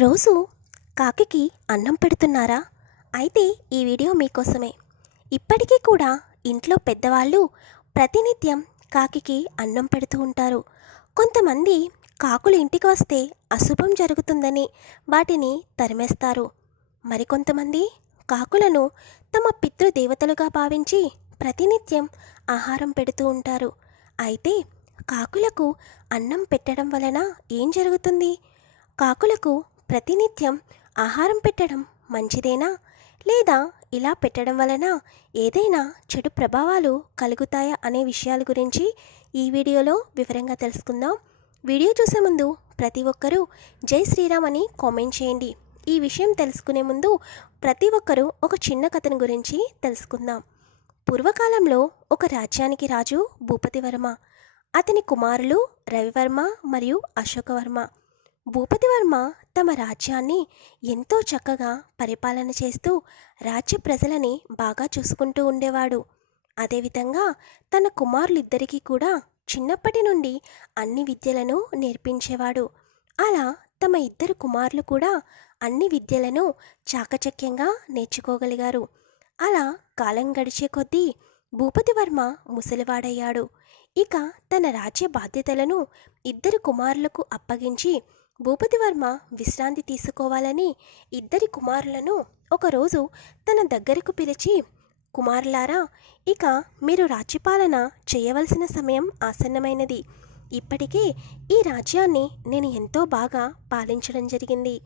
రోజు కాకికి అన్నం పెడుతున్నారా? అయితే ఈ వీడియో మీకోసమే. ఇప్పటికీ కూడా ఇంట్లో పెద్దవాళ్ళు ప్రతినిత్యం కాకికి అన్నం పెడుతూ ఉంటారు. కొంతమంది కాకులు ఇంటికి వస్తే అశుభం జరుగుతుందని వాటిని తరిమేస్తారు. మరికొంతమంది కాకులను తమ పితృదేవతలుగా భావించి ప్రతినిత్యం ఆహారం పెడుతూ ఉంటారు. అయితే కాకులకు అన్నం పెట్టడం వలన ఏం జరుగుతుంది? కాకులకు ప్రతినిత్యం ఆహారం పెట్టడం మంచిదేనా, లేదా ఇలా పెట్టడం వలన ఏదైనా చెడు ప్రభావాలు కలుగుతాయా అనే విషయాల గురించి ఈ వీడియోలో వివరంగా తెలుసుకుందాం. వీడియో చూసే ముందు ప్రతి ఒక్కరూ జై శ్రీరామ్ అని కామెంట్ చేయండి. ఈ విషయం తెలుసుకునే ముందు ప్రతి ఒక్కరూ ఒక చిన్న కథను గురించి తెలుసుకుందాం. పూర్వకాలంలో ఒక రాజ్యానికి రాజు భూపతివర్మ, అతని కుమారులు రవివర్మ మరియు అశోకవర్మ. భూపతివర్మ తమ రాజ్యాన్ని ఎంతో చక్కగా పరిపాలన చేస్తూ రాజ్య ప్రజలని బాగా చూసుకుంటూ ఉండేవాడు. అదేవిధంగా తన కుమారులిద్దరికీ కూడా చిన్నప్పటి నుండి అన్ని విద్యలను నేర్పించేవాడు. అలా తమ ఇద్దరు కుమారులు కూడా అన్ని విద్యలను చాకచక్యంగా నేర్చుకోగలిగారు. అలా కాలం గడిచే కొద్దీ భూపతివర్మ ముసలివాడయ్యాడు. ఇక తన రాజ్య బాధ్యతలను ఇద్దరు కుమారులకు అప్పగించి భూపతివర్మ విశ్రాంతి తీసుకోవాలని ఇద్దరి కుమారులను ఒకరోజు తన దగ్గరకు పిలిచి, కుమారులారా, ఇక మీరు రాజ్యపాలన చేయవలసిన సమయం ఆసన్నమైనది. ఇప్పటికే ఈ రాజ్యాన్ని నేను ఎంతో బాగా పాలించడం జరిగింది.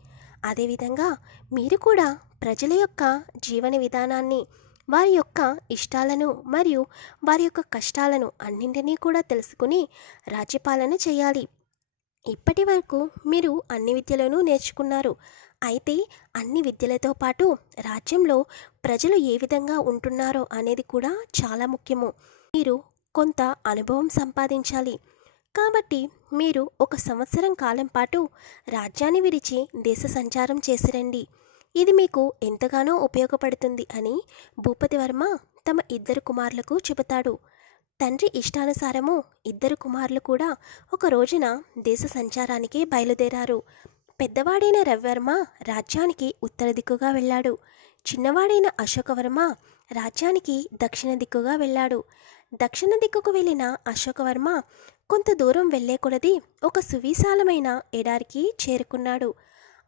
అదేవిధంగా మీరు కూడా ప్రజల యొక్క జీవన విధానాన్ని, వారి యొక్క ఇష్టాలను మరియు వారి యొక్క కష్టాలను అన్నింటినీ కూడా తెలుసుకుని రాజ్యపాలన చేయాలి. ఇప్పటి వరకు మీరు అన్ని విద్యలను నేర్చుకున్నారు. అయితే అన్ని విద్యలతో పాటు రాజ్యంలో ప్రజలు ఏ విధంగా ఉంటున్నారో అనేది కూడా చాలా ముఖ్యము. మీరు కొంత అనుభవం సంపాదించాలి. కాబట్టి మీరు 1 సంవత్సరం కాలం పాటు రాజ్యాన్ని విడిచి దేశ సంచారం చేసిరండి. ఇది మీకు ఎంతగానో ఉపయోగపడుతుంది అని భూపతివర్మ తమ ఇద్దరు కుమారులకు చెబుతాడు. తండ్రి ఇష్టానుసారము ఇద్దరు కుమారులు కూడా ఒక రోజున దేశ సంచారానికి బయలుదేరారు. పెద్దవాడైన రవివర్మ రాజ్యానికి ఉత్తర దిక్కుగా వెళ్ళాడు. చిన్నవాడైన అశోకవర్మ రాజ్యానికి దక్షిణ దిక్కుగా వెళ్ళాడు. దక్షిణ దిక్కుకు వెళ్ళిన అశోకవర్మ కొంత దూరం వెళ్ళే కొలది ఒక సువిశాలమైన ఎడారికి చేరుకున్నాడు.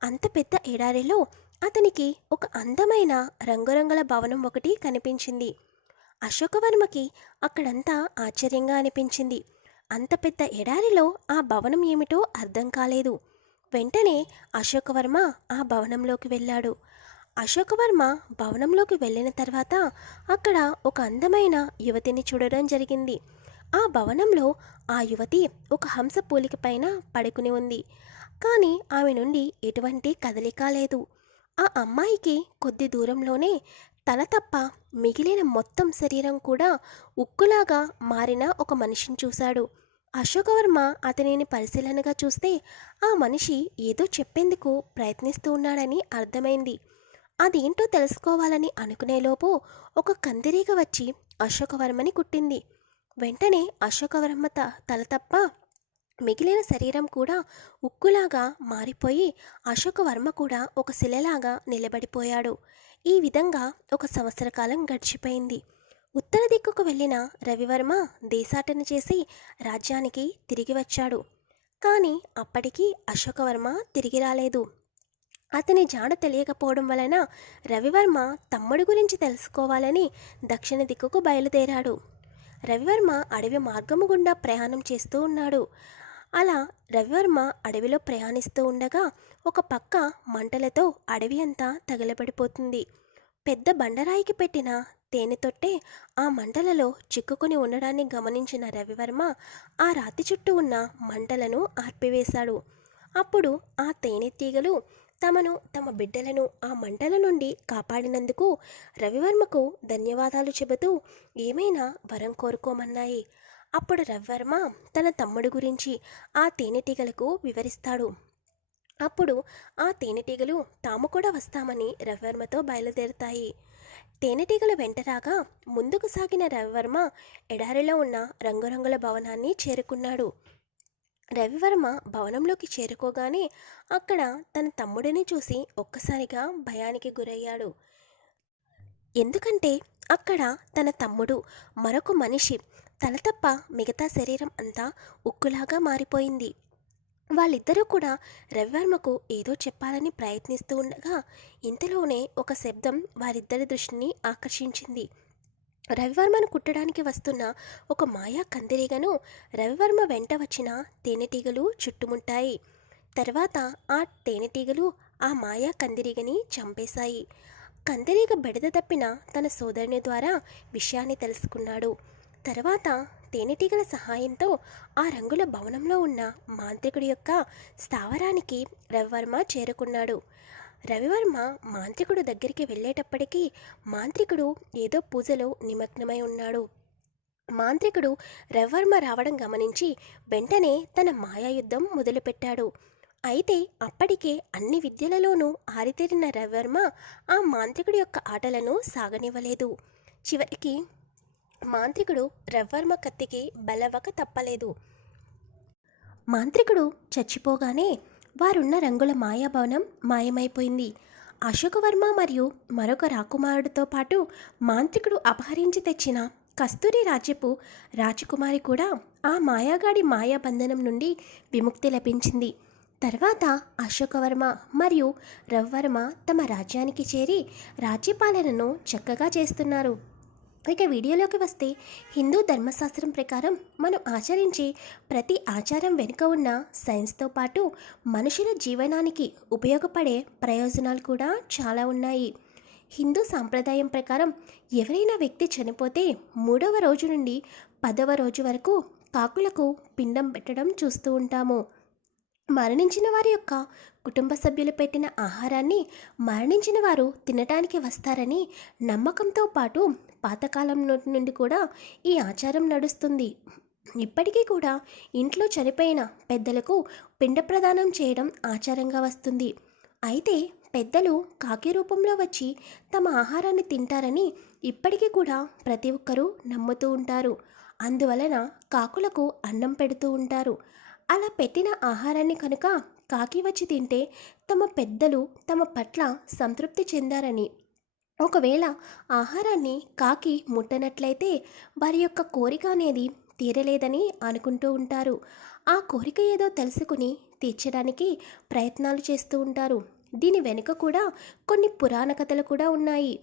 అంత పెద్ద ఎడారిలో అతనికి ఒక అందమైన రంగురంగుల భవనం ఒకటి కనిపించింది. అశోకవర్మకి అక్కడంతా ఆశ్చర్యంగా అనిపించింది. అంత పెద్ద ఎడారిలో ఆ భవనం ఏమిటో అర్థం కాలేదు. వెంటనే అశోకవర్మ ఆ భవనంలోకి వెళ్ళాడు. అశోకవర్మ భవనంలోకి వెళ్ళిన తర్వాత అక్కడ ఒక అందమైన యువతిని చూడడం జరిగింది. ఆ భవనంలో ఆ యువతి ఒక హంస పూలిక పైన పడుకుని ఉంది. కానీ ఆమె నుండి ఎటువంటి కదలిక లేదు. ఆ అమ్మాయికి కొద్ది దూరంలోనే తల తప్ప మిగిలిన మొత్తం శరీరం కూడా ఉక్కులాగా మారిన ఒక మనిషిని చూశాడు. అశోకవర్మ అతనిని పరిశీలనగా చూస్తే ఆ మనిషి ఏదో చెప్పేందుకు ప్రయత్నిస్తూ ఉన్నాడని అర్థమైంది. అదేంటో తెలుసుకోవాలని అనుకునేలోపు ఒక కందిరీగ వచ్చి అశోకవర్మని కుట్టింది. వెంటనే అశోకవర్మ తల తప్ప మిగిలిన శరీరం కూడా ఉక్కులాగా మారిపోయి అశోకవర్మ కూడా ఒక శిలలాగా నిలబడిపోయాడు. ఈ విధంగా 1 సంవత్సర కాలం గడిచిపోయింది. ఉత్తర దిక్కుకు వెళ్ళిన రవివర్మ దేశాటన చేసి రాజ్యానికి తిరిగి వచ్చాడు. కానీ అప్పటికి అశోకవర్మ తిరిగి రాలేదు. అతని జాడ తెలియకపోవడం వలన రవివర్మ తమ్ముడి గురించి తెలుసుకోవాలని దక్షిణ దిక్కుకు బయలుదేరాడు. రవివర్మ అడవి మార్గము గుండా ప్రయాణం చేస్తూ ఉన్నాడు. అలా రవివర్మ అడవిలో ప్రయాణిస్తూ ఉండగా ఒక పక్క మంటలతో అడవి అంతా తగలబడిపోతుంది. పెద్ద బండరాయికి పెట్టిన తేనె తొట్టే ఆ మంటలలో చిక్కుకొని ఉండడాన్ని గమనించిన రవివర్మ ఆ రాతి చుట్టూ ఉన్న మంటలను ఆర్పివేశాడు. అప్పుడు ఆ తేనెటీగలు తమ బిడ్డలను ఆ మంటల నుండి కాపాడినందుకు రవివర్మకు ధన్యవాదాలు చెబుతూ ఏమైనా వరం కోరుకోమన్నాయి. అప్పుడు రవివర్మ తన తమ్ముడు గురించి ఆ తేనెటీగలకు వివరిస్తాడు. అప్పుడు ఆ తేనెటీగలు తాము కూడా వస్తామని రవివర్మతో బయలుదేరుతాయి. తేనెటీగలు వెంటరాగా ముందుకు సాగిన రవివర్మ ఎడారిలో ఉన్న రంగురంగుల భవనాన్ని చేరుకున్నాడు. రవివర్మ భవనంలోకి చేరుకోగానే అక్కడ తన తమ్ముడిని చూసి ఒక్కసారిగా భయానికి గురయ్యాడు. ఎందుకంటే అక్కడ తన తమ్ముడు మరొక మనిషి తల తప్ప మిగతా శరీరం అంతా ఉక్కులాగా మారిపోయింది. వాళ్ళిద్దరూ కూడా రవివర్మకు ఏదో చెప్పాలని ప్రయత్నిస్తూ ఉండగా ఇంతలోనే ఒక శబ్దం వారిద్దరి దృష్టిని ఆకర్షించింది. రవివర్మను కుట్టడానికి వస్తున్న ఒక మాయా కందిరీగను రవివర్మ వెంట వచ్చిన తేనెటీగలు చుట్టుముట్టాయి. తర్వాత ఆ తేనెటీగలు ఆ మాయా కందిరీగని చంపేశాయి. కందిరీగ బెడద తప్పిన తన సోదరుని ద్వారా విషయాన్ని తెలుసుకున్నాడు. తర్వాత తేనెటీగల సహాయంతో ఆ రంగుల భవనంలో ఉన్న మాంత్రికుడి యొక్క స్థావరానికి రవివర్మ చేరుకున్నాడు. రవివర్మ మాంత్రికుడు దగ్గరికి వెళ్ళేటప్పటికీ మాంత్రికుడు ఏదో పూజలో నిమగ్నమై ఉన్నాడు. మాంత్రికుడు రవివర్మ రావడం గమనించి వెంటనే తన మాయాయుద్ధం మొదలుపెట్టాడు. అయితే అప్పటికే అన్ని విద్యలలోనూ ఆరితేరిన రవివర్మ ఆ మాంత్రికుడి యొక్క ఆటలను సాగనివ్వలేదు. చివరికి మాంత్రికుడు రవివర్మ కత్తికి బలవ్వక తప్పలేదు. మాంత్రికుడు చచ్చిపోగానే వారున్న రంగుల మాయాభవనం మాయమైపోయింది. అశోకవర్మ మరియు మరొక రాకుమారుడితో పాటు మాంత్రికుడు అపహరించి తెచ్చిన కస్తూరి రాజ్యపు రాజకుమారి కూడా ఆ మాయాగాడి మాయాబంధనం నుండి విముక్తి లభించింది. తర్వాత అశోకవర్మ మరియు రవివర్మ తమ రాజ్యానికి చేరి రాజ్యపాలనను చక్కగా చేస్తున్నారు. ఇక వీడియోలోకి వస్తే హిందూ ధర్మశాస్త్రం ప్రకారం మనం ఆచరించే ప్రతి ఆచారం వెనుక ఉన్న సైన్స్తో పాటు మనుషుల జీవనానికి ఉపయోగపడే ప్రయోజనాలు కూడా చాలా ఉన్నాయి. హిందూ సాంప్రదాయం ప్రకారం ఎవరైనా వ్యక్తి చనిపోతే 3వ రోజు నుండి 10వ రోజు వరకు కాకులకు పిండం పెట్టడం చూస్తూ ఉంటాము. మరణించిన వారి యొక్క కుటుంబ సభ్యులు పెట్టిన ఆహారాన్ని మరణించిన వారు తినటానికి వస్తారని నమ్మకంతో పాటు పాతకాలం నుండి కూడా ఈ ఆచారం నడుస్తుంది. ఇప్పటికీ కూడా ఇంట్లో చనిపోయిన పెద్దలకు పిండ ప్రదానం చేయడం ఆచారంగా వస్తుంది. అయితే పెద్దలు కాకి రూపంలో వచ్చి తమ ఆహారాన్ని తింటారని ఇప్పటికీ కూడా ప్రతి ఒక్కరూ నమ్ముతూ ఉంటారు. అందువలన కాకులకు అన్నం పెడుతూ ఉంటారు. అలా పెట్టిన ఆహారాన్ని కనుక కాకి వచ్చి తింటే తమ పెద్దలు తమ పట్ల సంతృప్తి చెందారని, ఒకవేళ ఆహారాన్ని కాకి ముట్టనట్లయితే వారి యొక్క కోరిక అనేది తీరలేదని అనుకుంటూ ఉంటారు. ఆ కోరిక ఏదో తెలుసుకుని తీర్చడానికి ప్రయత్నాలు చేస్తూ ఉంటారు. దీని వెనుక కూడా కొన్ని పురాణ కథలు కూడా ఉన్నాయి.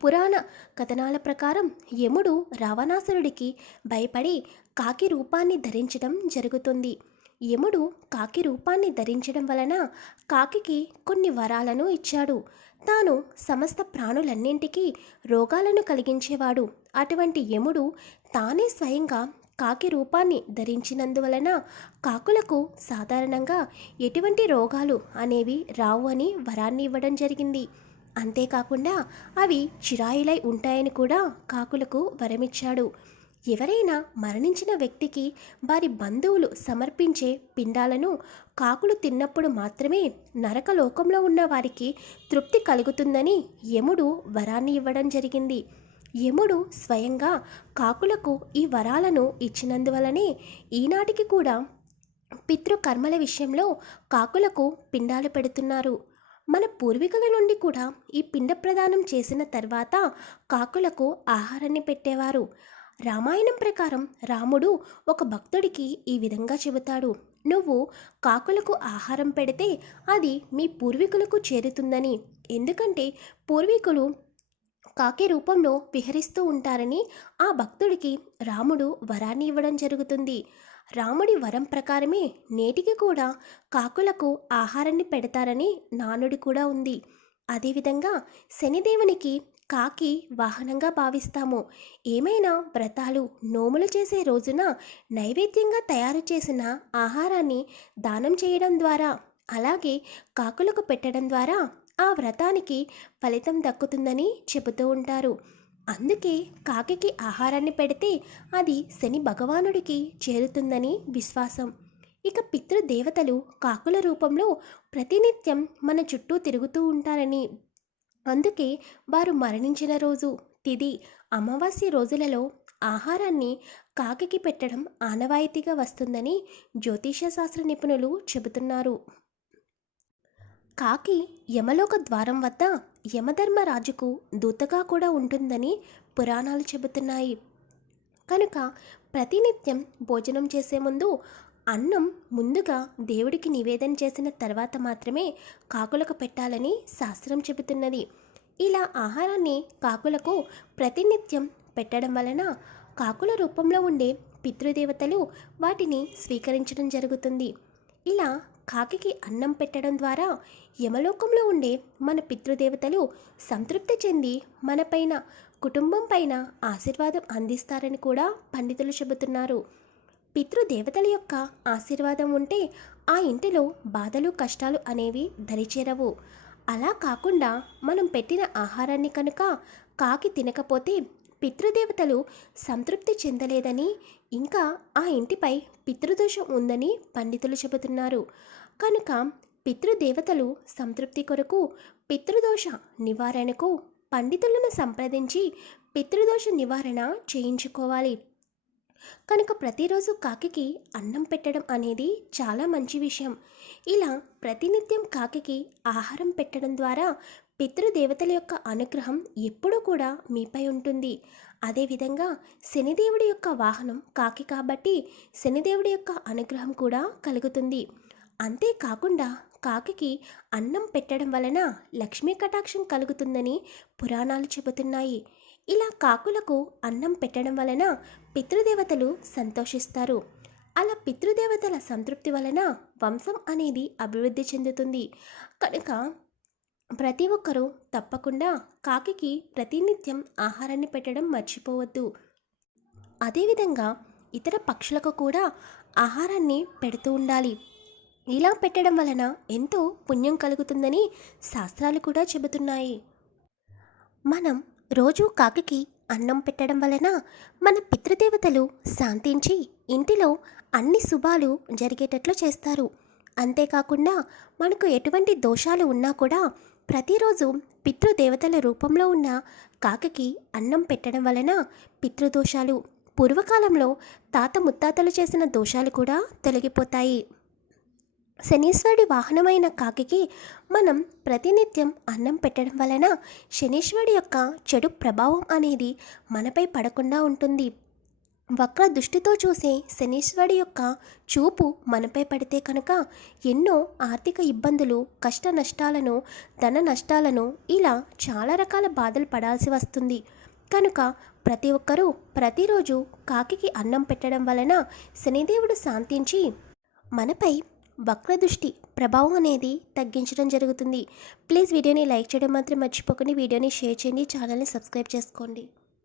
పురాణ కథనాల ప్రకారం యముడు రావణాసురుడికి భయపడి కాకి రూపాన్ని ధరించడం జరుగుతుంది. యముడు కాకి రూపాన్ని ధరించడం వలన కాకికి కొన్ని వరాలను ఇచ్చాడు. తాను సమస్త ప్రాణులన్నింటికీ రోగాలను కలిగించేవాడు. అటువంటి యముడు తానే స్వయంగా కాకి రూపాన్ని ధరించినందువలన కాకులకు సాధారణంగా ఎటువంటి రోగాలు అనేవి రావు అని వరాన్ని ఇవ్వడం జరిగింది. అంతేకాకుండా అవి చిరాయిలై ఉంటాయని కూడా కాకులకు వరమిచ్చాడు. ఎవరైనా మరణించిన వ్యక్తికి వారి బంధువులు సమర్పించే పిండాలను కాకులు తిన్నప్పుడు మాత్రమే నరకలోకంలో ఉన్న వారికి తృప్తి కలుగుతుందని యముడు వరాన్ని ఇవ్వడం జరిగింది. యముడు స్వయంగా కాకులకు ఈ వరాలను ఇచ్చినందువలనే ఈనాటికి కూడా పితృకర్మల విషయంలో కాకులకు పిండాలు పెడుతున్నారు. మన పూర్వీకుల నుండి కూడా ఈ పిండ ప్రదానం చేసిన తర్వాత కాకులకు ఆహారాన్ని పెట్టేవారు. రామాయణం ప్రకారం రాముడు ఒక భక్తుడికి ఈ విధంగా చెబుతాడు: నువ్వు కాకులకు ఆహారం పెడితే అది మీ పూర్వీకులకు చేరుతుందని. ఎందుకంటే పూర్వీకులు కాకి రూపంలో విహరిస్తూ ఉంటారని ఆ భక్తుడికి రాముడు వరాన్ని ఇవ్వడం జరుగుతుంది. రాముడి వరం ప్రకారమే నేటికి కూడా కాకులకు ఆహారాన్ని పెడతారని నానుడి కూడా ఉంది. అదేవిధంగా శనిదేవునికి కాకి వాహనంగా భావిస్తాము. ఏమైనా వ్రతాలు నోములు చేసే రోజున నైవేద్యంగా తయారు చేసిన ఆహారాన్ని దానం చేయడం ద్వారా, అలాగే కాకులకు పెట్టడం ద్వారా ఆ వ్రతానికి ఫలితం దక్కుతుందని చెబుతూ ఉంటారు. అందుకే కాకికి ఆహారాన్ని పెడితే అది శని భగవానుడికి చేరుతుందని విశ్వాసం. ఇక పితృదేవతలు కాకుల రూపంలో ప్రతినిత్యం మన చుట్టూ తిరుగుతూ ఉంటారని, అందుకే వారు మరణించిన రోజు, తిథి, అమావాస్య రోజులలో ఆహారాన్ని కాకికి పెట్టడం ఆనవాయితీగా వస్తుందని జ్యోతిష శాస్త్ర నిపుణులు చెబుతున్నారు. కాకి యమలోక ద్వారం వద్ద యమధర్మరాజుకు దూతగా కూడా ఉంటుందని పురాణాలు చెబుతున్నాయి. కనుక ప్రతినిత్యం భోజనం చేసే ముందు అన్నం ముందుగా దేవుడికి నివేదన చేసిన తర్వాత మాత్రమే కాకులకు పెట్టాలని శాస్త్రం చెబుతున్నది. ఇలా ఆహారాన్ని కాకులకు ప్రతినిత్యం పెట్టడం వలన కాకుల రూపంలో ఉండే పితృదేవతలు వాటిని స్వీకరించడం జరుగుతుంది. ఇలా కాకికి అన్నం పెట్టడం ద్వారా యమలోకంలో ఉండే మన పితృదేవతలు సంతృప్తి చెంది మనపైన కుటుంబం పైన ఆశీర్వాదం అందిస్తారని కూడా పండితులు చెబుతున్నారు. పితృదేవతల యొక్క ఆశీర్వాదం ఉంటే ఆ ఇంటిలో బాధలు కష్టాలు అనేవి దరిచేరవు. అలా కాకుండా మనం పెట్టిన ఆహారాన్ని కనుక కాకి తినకపోతే పితృదేవతలు సంతృప్తి చెందలేదని, ఇంకా ఆ ఇంటిపై పితృదోషం ఉందని పండితులు చెబుతున్నారు. కనుక పితృదేవతలు సంతృప్తి కొరకు పితృదోష నివారణకు పండితులను సంప్రదించి పితృదోష నివారణ చేయించుకోవాలి. కనుక ప్రతిరోజు కాకికి అన్నం పెట్టడం అనేది చాలా మంచి విషయం. ఇలా ప్రతినిత్యం కాకికి ఆహారం పెట్టడం ద్వారా పితృదేవతల యొక్క అనుగ్రహం ఎప్పుడూ కూడా మీపై ఉంటుంది. అదేవిధంగా శనిదేవుడి యొక్క వాహనం కాకి కాబట్టి శనిదేవుడి యొక్క అనుగ్రహం కూడా కలుగుతుంది. అంతేకాకుండా కాకికి అన్నం పెట్టడం వలన లక్ష్మీ కటాక్షం కలుగుతుందని పురాణాలు చెబుతున్నాయి. ఇలా కాకులకు అన్నం పెట్టడం వలన పితృదేవతలు సంతోషిస్తారు. అలా పితృదేవతల సంతృప్తి వలన వంశం అనేది అభివృద్ధి చెందుతుంది. కనుక ప్రతి ఒక్కరూ తప్పకుండా కాకికి ప్రతినిత్యం ఆహారాన్ని పెట్టడం మర్చిపోవద్దు. అదేవిధంగా ఇతర పక్షులకు కూడా ఆహారాన్ని పెడుతూ ఉండాలి. ఇలా పెట్టడం వలన ఎంతో పుణ్యం కలుగుతుందని శాస్త్రాలు కూడా చెబుతున్నాయి. మనం రోజు కాకికి అన్నం పెట్టడం వలన మన పితృదేవతలు శాంతించి ఇంటిలో అన్ని శుభాలు జరిగేటట్లు చేస్తారు. అంతేకాకుండా మనకు ఎటువంటి దోషాలు ఉన్నా కూడా ప్రతిరోజు పితృదేవతల రూపంలో ఉన్న కాకికి అన్నం పెట్టడం వలన పితృదోషాలు, పూర్వకాలంలో తాత ముత్తాతలు చేసిన దోషాలు కూడా తొలగిపోతాయి. శనీశ్వరుడి వాహనమైన కాకికి మనం ప్రతినిత్యం అన్నం పెట్టడం వలన శనీశ్వరుడి యొక్క చెడు ప్రభావం అనేది మనపై పడకుండా ఉంటుంది. వక్ర దృష్టితో చూసే శనీశ్వరుడి యొక్క చూపు మనపై పడితే కనుక ఎన్నో ఆర్థిక ఇబ్బందులు, కష్ట నష్టాలను, ధన నష్టాలను, ఇలా చాలా రకాల బాధలు పడాల్సి వస్తుంది. కనుక ప్రతి ఒక్కరూ ప్రతిరోజు కాకికి అన్నం పెట్టడం వలన శనిదేవుడు శాంతించి మనపై వక్రదృష్టి ప్రభావం అనేది తగ్గించడం జరుగుతుంది. ప్లీజ్ వీడియోని లైక్ చేయడం మాత్రం మర్చిపోకండి. వీడియోని షేర్ చేయండి. ఛానల్ని సబ్స్క్రైబ్ చేసుకోండి.